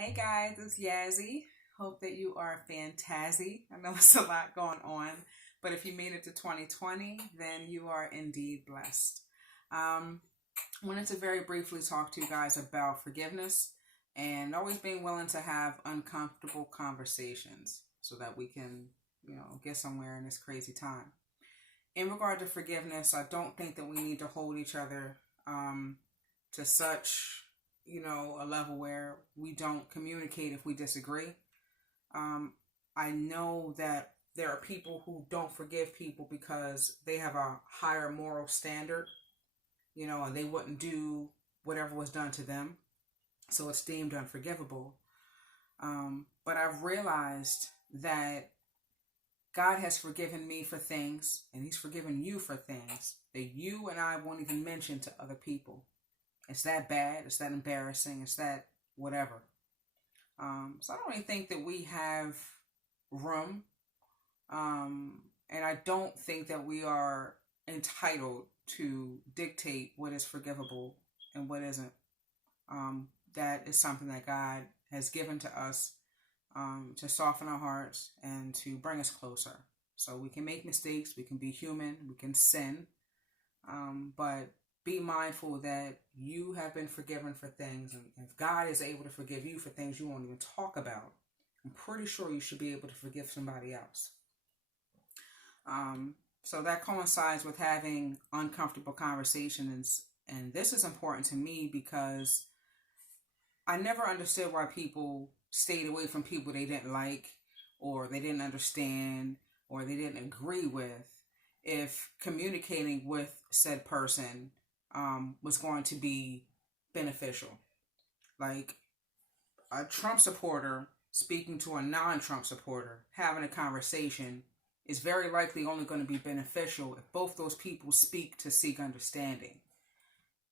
Hey guys, it's Yazzie. Hope that you are fantastic. I know it's a lot going on, but if you made it to 2020, then you are indeed blessed. Um, Wanted to very briefly talk to you guys about forgiveness and always being willing to have uncomfortable conversations so that we can, get somewhere in this crazy time. In regard to forgiveness, I don't think that we need to hold each other to such, a level where we don't communicate if we disagree. Um, I know that there are people who don't forgive people because they have a higher moral standard, and they wouldn't do whatever was done to them. So it's deemed unforgivable. But I've realized that God has forgiven me for things, and He's forgiven you for things that you and I won't even mention to other people. It's that bad. It's that embarrassing. It's that whatever. So I don't really think that we have room, and I don't think that we are entitled to dictate what is forgivable and what isn't. That is something that God has given to us to soften our hearts and to bring us closer. So we can make mistakes, we can be human, we can sin, but be mindful that you have been forgiven for things, and if God is able to forgive you for things you won't even talk about, I'm pretty sure you should be able to forgive somebody else. So that coincides with having uncomfortable conversations, and this is important to me because I never understood why people stayed away from people they didn't like, or they didn't understand, or they didn't agree with, if communicating with said person was going to be beneficial. Like a Trump supporter speaking to a non-Trump supporter, having a conversation is very likely only going to be beneficial if both those people speak to seek understanding.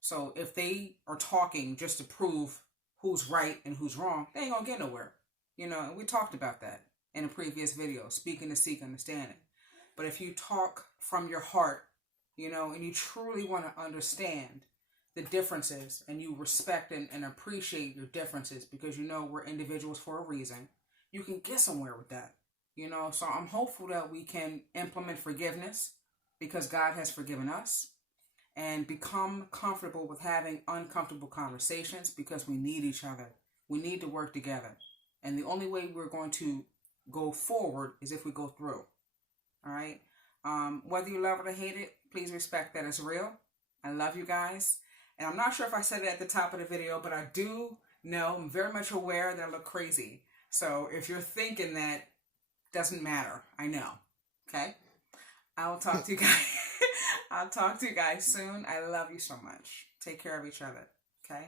So if they are talking just to prove who's right and who's wrong, they ain't gonna get nowhere. And we talked about that in a previous video, speaking to seek understanding. But if you talk from your heart, and you truly want to understand the differences, and you respect and appreciate your differences because we're individuals for a reason, you can get somewhere with that. So I'm hopeful that we can implement forgiveness because God has forgiven us, and become comfortable with having uncomfortable conversations because we need each other. We need to work together. And the only way we're going to go forward is if we go through. All right? Whether you love it or hate it, please respect that it's real. I love you guys. And I'm not sure if I said it at the top of the video, but I do know, I'm very much aware that I look crazy. So if you're thinking that, doesn't matter. I know. Okay? I'll talk to you guys. I'll talk to you guys soon. I love you so much. Take care of each other. Okay?